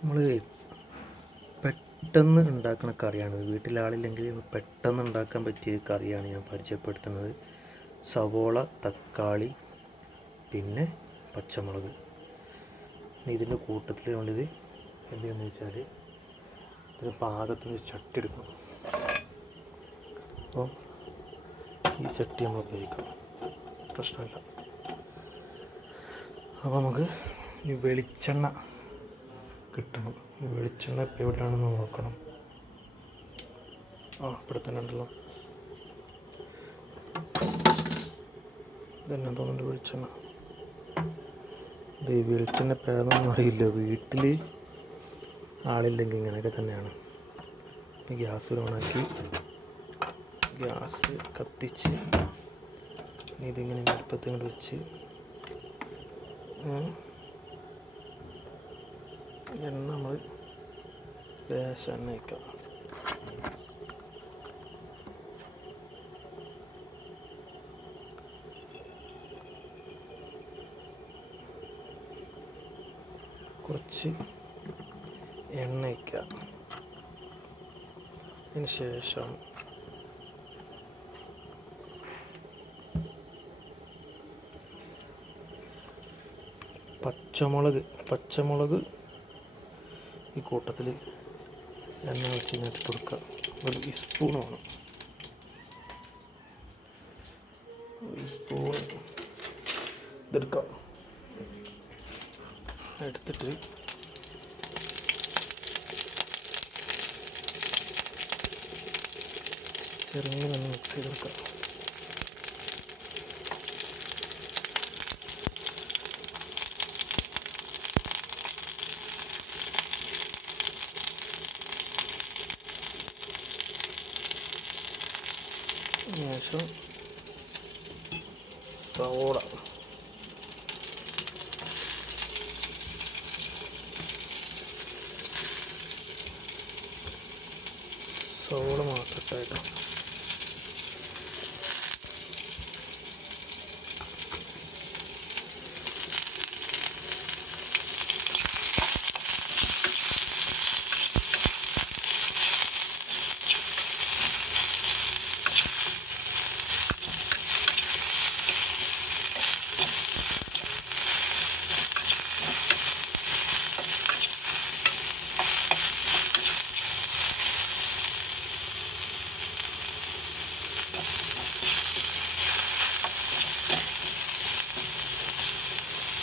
നമ്മൾ പെട്ടെന്ന് ഉണ്ടാക്കുന്ന കറിയാണ്, വീട്ടിലാളില്ലെങ്കിൽ പെട്ടെന്ന് ഉണ്ടാക്കാൻ പറ്റിയ കറിയാണ് ഞാൻ പരിചയപ്പെടുത്തുന്നത്. സവോള, തക്കാളി, പിന്നെ പച്ചമുളക്. ഇതിൻ്റെ കൂട്ടത്തിൽ നമ്മളിത് എന്തെന്ന് വെച്ചാൽ ഇതിന് പാകത്തിന് ചട്ടി എടുക്കണം. അപ്പോൾ ഈ ചട്ടി നമ്മൾ ഉപയോഗിക്കണം, പ്രശ്നമില്ല. അപ്പോൾ നമുക്ക് ഈ വെളിച്ചെണ്ണ കിട്ടണം. ഈ വെളിച്ചെണ്ണ ഇപ്പോൾ എവിടെയാണെന്ന് നോക്കണം. ഇവിടെ തന്നെ ഉണ്ടല്ലോ. ഇതന്നെ തോന്നുന്നുണ്ട് വെളിച്ചെണ്ണ. ഇത് ഈ വെളിച്ചെണ്ണ പേരൊന്നും അറിയില്ല, വീട്ടിൽ ആളില്ലെങ്കിൽ ഇങ്ങനെയൊക്കെ തന്നെയാണ്. ഗ്യാസ് ഓണാക്കി ഗ്യാസ് കത്തിച്ച് ഇതിങ്ങനെ അടുപ്പത്ത് ഇങ്ങോട്ട് വെച്ച് എണ്ണ നമ്മൾ ലേശം എണ്ണ വയ്ക്കാം. കുറച്ച് എണ്ണ വയ്ക്കുക. അതിന് ശേഷം പച്ചമുളക് ഈ കൂട്ടത്തിൽ എണ്ണ വെച്ച് ഇട്ട് കൊടുക്കുക. ഒരു സ്പൂൺ വേണം, ഒരു സ്പൂൺ ഇതെടുക്കാം. എടുത്തിട്ട് ചെറുങ്ങനെ ഒന്ന് മിക്സ് ചെയ്ത് കൊടുക്കാം. ശേഷം സവോള മാത്രമായിട്ടോ.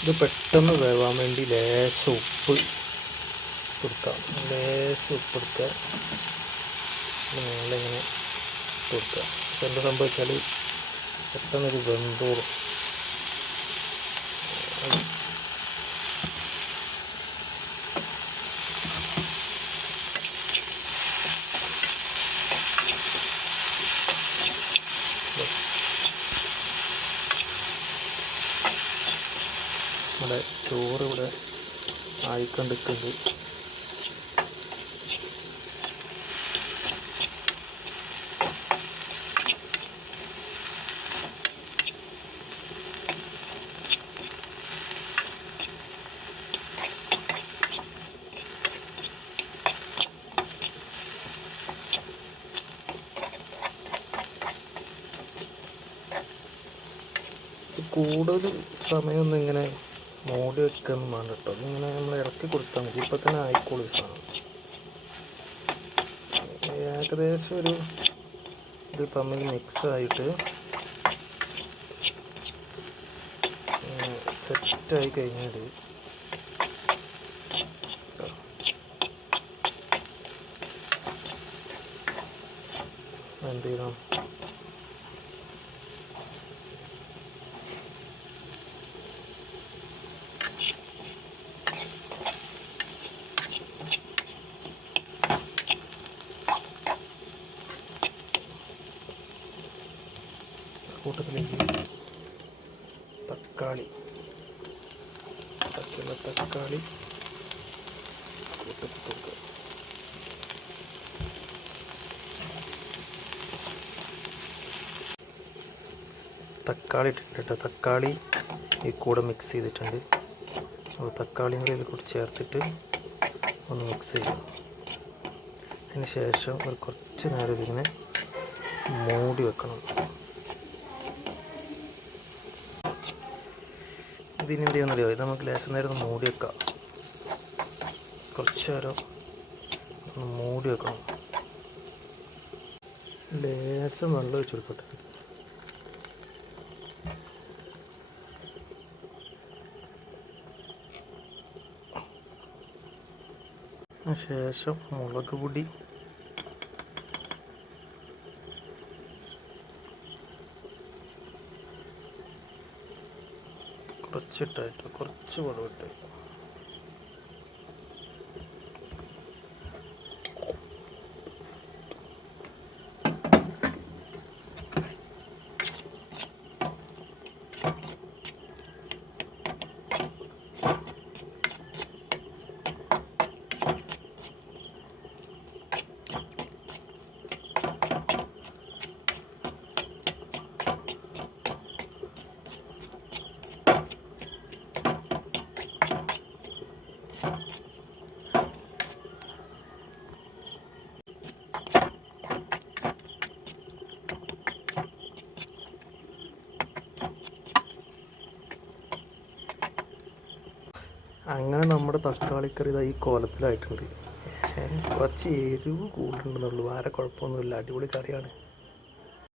ഇത് പെട്ടെന്ന് വേവാൻ വേണ്ടി ലേശം ഉപ്പ് കൊടുക്കാം. മേലെ ഇങ്ങനെ കൊടുക്കുക. അപ്പോൾ എന്താ സംഭവിച്ചാൽ പെട്ടെന്നൊരു വെന്തോറും. നമ്മുടെ ചോറ് ഇവിടെ ആയിക്കൊണ്ടിരിക്കുന്നുണ്ട്. കൂടുതൽ സമയമൊന്നും ഇങ്ങനെ മൂടി വെക്കൊന്നും വേണ്ട കേട്ടോ. ഇങ്ങനെ നമ്മൾ ഇറക്കി കൊടുത്താൽ മതി. ഇപ്പം തന്നെ ആയിക്കോളും സാധനം. ഏകദേശം ഒരു ഇത് തമ്മിൽ മിക്സായിട്ട് സെറ്റായി കഴിഞ്ഞാൽ എന്ത് ചെയ്യണം, കൂട്ടത്തിലേക്ക് തക്കാളി കൂട്ടത്തിൽ കൊടുക്കുക. തക്കാളി ഇട്ടിട്ട് തക്കാളി ഈ കൂടെ മിക്സ് ചെയ്തിട്ടുണ്ട്. അപ്പോൾ തക്കാളിയും കൂടി ഇതിൽ കൂടി ചേർത്തിട്ട് ഒന്ന് മിക്സ് ചെയ്യാം. അതിന് ശേഷം ഒരു കുറച്ച് നേരം ഇതിങ്ങനെ മൂടി വെക്കണം. ഇതിന് എന്ത് ചെയ്യുന്നറിയോ, ഇത് നമുക്ക് ലേശം നേരം ഒന്ന് മൂടി വെക്കാം. കുറച്ച് നേരം ഒന്ന് മൂടി വെക്കണം. ലേശം വെള്ളം ഒഴിച്ച് കൊടുക്കട്ടെ. ശേഷം മുളക് പൊടി, കുറച്ചിട്ടായിട്ട് കുറച്ച് മുളകിട്ട്, അങ്ങനെ നമ്മുടെ തക്കാളിക്കറി ഈ കോലത്തിലായിട്ടുണ്ട്. കുറച്ച് എരിവ് കൂടുതലുണ്ടെന്നുള്ളൂ, വേറെ കുഴപ്പമൊന്നുമില്ല. അടിപൊളി കറിയാണ്.